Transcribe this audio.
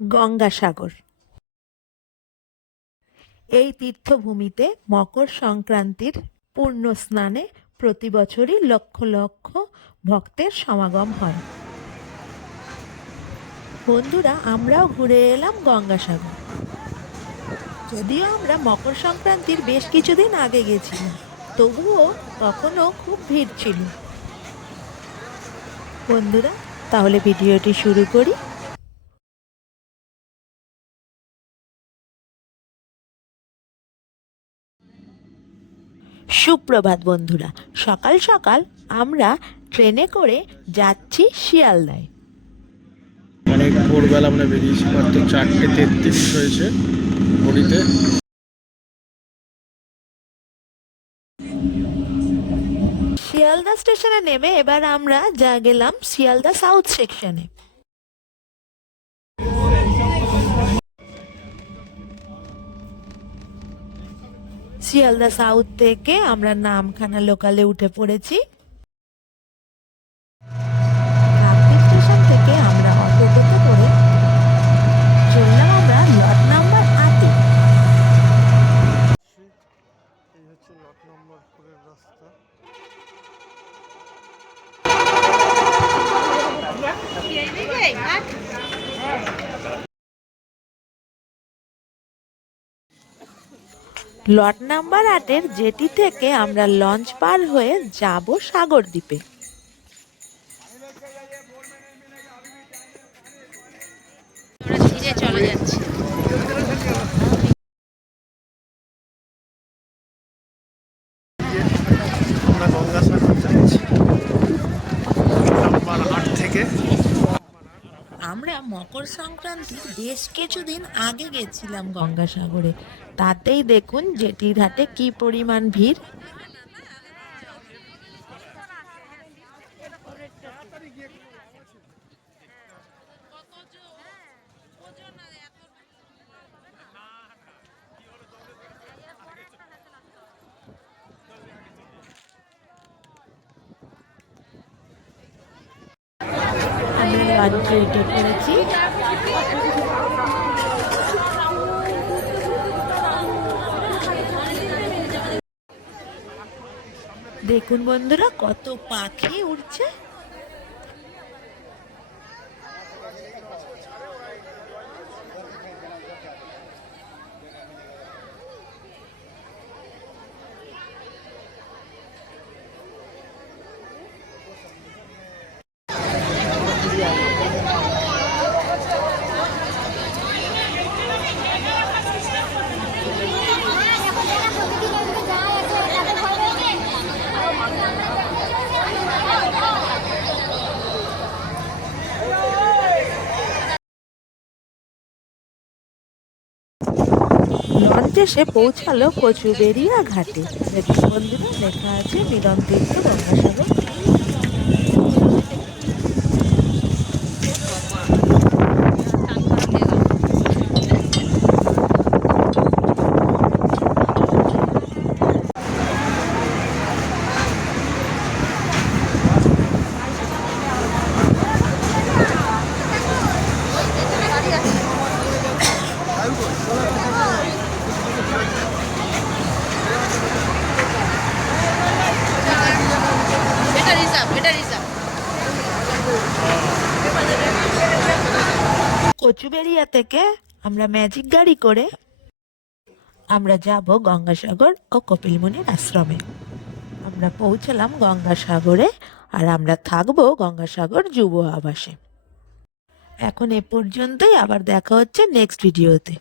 গঙ্গাসাগর। এই তীর্থভূমিতে মকর সংক্রান্তির পূর্ণ স্নানে প্রতি বছরই লক্ষ লক্ষ ভক্তের সমাগম হয়। বন্ধুরা, আমরাও ঘুরে এলাম গঙ্গাসাগর। যদিও আমরা মকর সংক্রান্তির বেশ কিছুদিন আগে গেছিলাম, তবুও তখনও খুব ভিড় ছিল। বন্ধুরা, তাহলে ভিডিওটি শুরু করি। সুপ্রভাত বন্ধুরা সকাল সকাল আমরা ট্রেনে করে যাচ্ছি শিয়ালদায়। অনেক ভোরবেলা আমরা বেরিয়েছি মাত্র চারটে তেত্রিশ হয়েছে ঘড়িতে শিয়ালদা স্টেশনে নেমে এবার আমরা যা গেলাম শিয়ালদা সাউথ সেকশনে। শিয়ালদা সাউথ থেকে আমরা নামখানা লোকালে উঠে পড়েছি। রামপুর স্টেশন থেকে আমরা করে চললাম আমরা লট নাম্বার আটের জেটি থেকে আমরা লঞ্চ পার হয়ে যাব সাগর দ্বীপে। চলে যাচ্ছি গঙ্গাসাগর যাচ্ছি নাম্বার আট থেকে আমরা মকর সংক্রান্তির বেশ কিছুদিন আগে গেছিলাম গঙ্গাসাগরে। তাতেই দেখুন জেটির ঘাটে কি পরিমাণ ভিড়। আমরা লঞ্চে করেছি। দেখুন বন্ধুরা কত পাখি উড়ছে। লঞ্চ এসে পৌঁছালো কচুবেরিয়া ঘাটে। বন্ধুরা লেখা আছে মিলন তীর্থ গঙ্গাসাগর এটা রিজার্ভ কচুবেরিয়া থেকে আমরা ম্যাজিক গাড়ি করে আমরা যাব গঙ্গাসাগর ও কপিলমুনির আশ্রমে। আমরা পৌঁছলাম গঙ্গাসাগরে আর আমরা থাকব গঙ্গাসাগর যুব আবাসে। এখন এ পর্যন্তই, আবার দেখা হচ্ছে নেক্সট ভিডিওতে